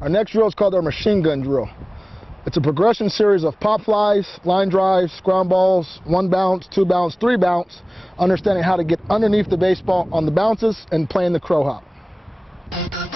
Our next drill is called our machine gun drill. It's a progression series of pop flies, line drives, ground balls, 1 bounce, 2 bounce, 3 bounce, understanding how to get underneath the baseball on the bounces and playing the crow hop.